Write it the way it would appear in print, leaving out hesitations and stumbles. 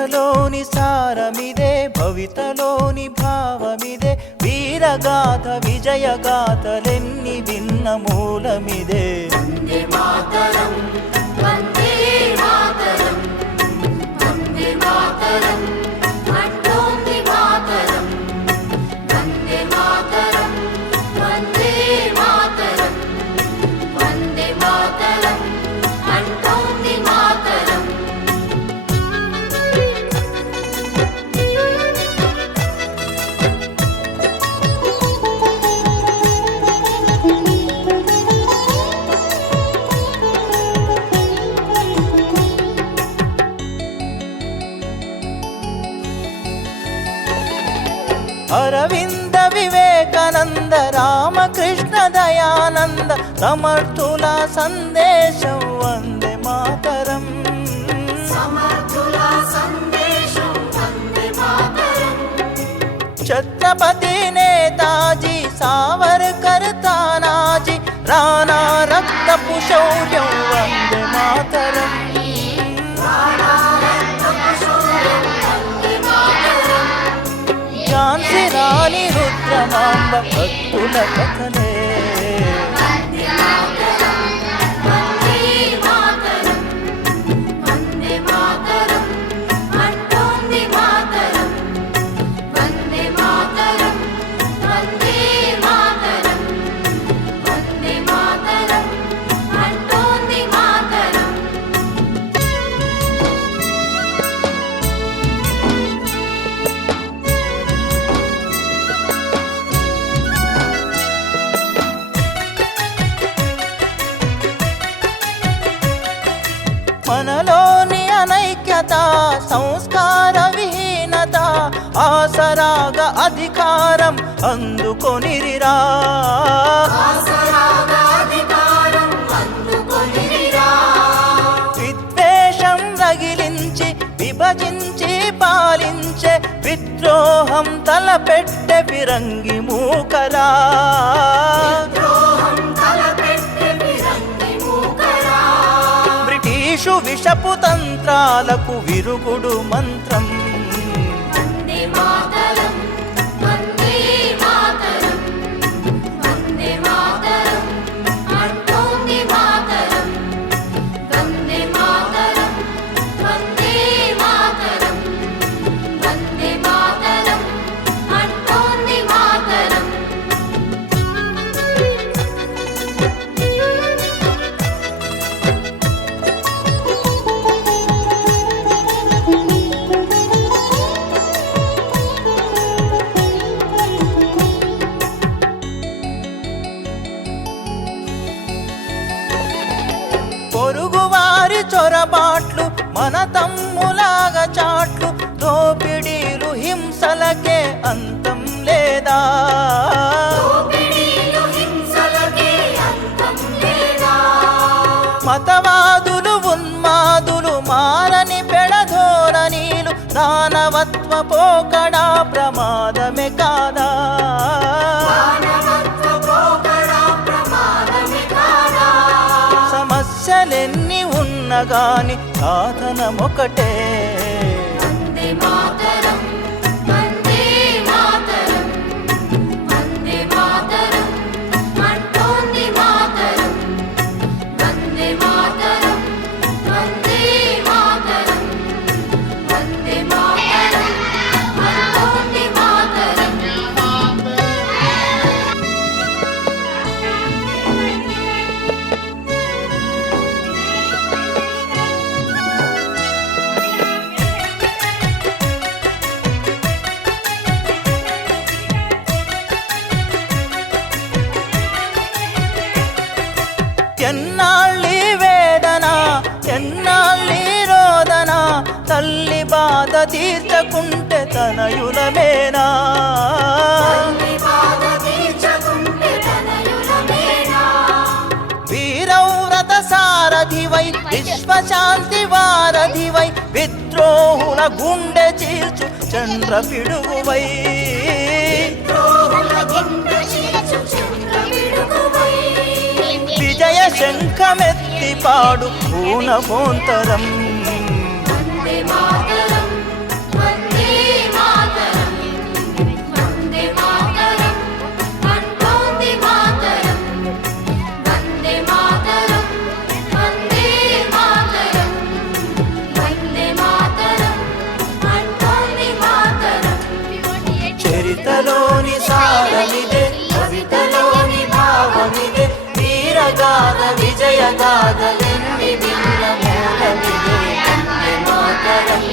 కవితలోని సారమిదే, భవితలోని భావమిదే, వీరగాథ విజయగాథలెన్ని విన్న మూలమిదే. వందే మాతరం, వందే మాతరం, వందే మాతరం అంటోంది మాతరం. వందే మాతరం, వందే మాతరం, వందే మాతరం అంటోంది మాతరం. అరవింద వివేకానంద రామకృష్ణ దయానంద సమర్థుల సందేశం వందే మాతరం. సమర్థుల సందేశం వందే మాతరం. ఛత్రపతి నేతాజీ సావర్కర్ తానాజీ రాణా రక్తపు శౌర్యం వందే మాతరం. ఝాన్సీ రాణి రుద్రమాంబ భక్తుల కథలే. వందే మాతరం, వందే మాతరం, వందే మాతరం అంటోంది మాతరం. వందే మాతరం, వందే మాతరం, వందే మాతరం అంటోంది మాతరం. మనలోని అనైక్యత సంస్కార విహీనత ఆసరాగా అధికారం అందుకొనిరిరా. ఆసరాగా అధికారం అందుకొనిరా. విద్వేషం రగిలించి విభజించి పాలించే విద్రోహం తలపెట్టె ఫిరంగి మూకరా. ద్రోహం తలపెట్టె ఫిరంగి మూకరా. బ్రిటిషు విషపు తంత్రాలకు విరుగుడు మంత్రం. వందే మాతరం, వందే మాతరం, వందే మాతరం అంటోంది మాతరం. వందే మాతరం, వందే మాతరం, వందే మాతరం అంటోంది మాతరం. పొరుగువారి చొరబాట్లు మన తమ్ములాగా చాట్లు, దోపిడీలు హింసలకే అంతం లేదా. దోపిడీలు హింసలకే అంతం లేదా. మతవాదులు ఉన్మాదులు మారని పెడధోరణీలు దానవత్వ పోకడా ప్రమాదమే కాదా. మానవత్వ పోకడా ప్రమాదమే కాదా. సమస్యలెన్ని ఉన్నగాని సాధనమొకటే. వందే మాతరం, వందే మాతరం, వందే మాతరం అంటోంది మాతరం. వందే మాతరం, వందే మాతరం, వందే మాతరం అంటోంది మాతరం. ఎన్నాళ్ళీ వేదన ఎన్నాళ్ళీ రోదన, తల్లి బాధ తీర్చకుంటే తనయులమేనా. తల్లి బాధ తీర్చకుంటే తనయులమేనా. వీరవ్రత సారథివై విశ్వశాంతి వారధివై విద్రోహుల గుండె చీల్చు చంద్ర పిడుగువై. ద్రోహుల గుండె చీల్చు చంద్ర పిడుగువై. విజయ శంఖమెత్తి పాడు పూనమోంతరం. వందే మాతరం. చరితలోని సారమిదే కవితలోని భావమిదే వీరగాథ విజయగాథలెన్ని విన్న మూలమిదే వందే మాతరం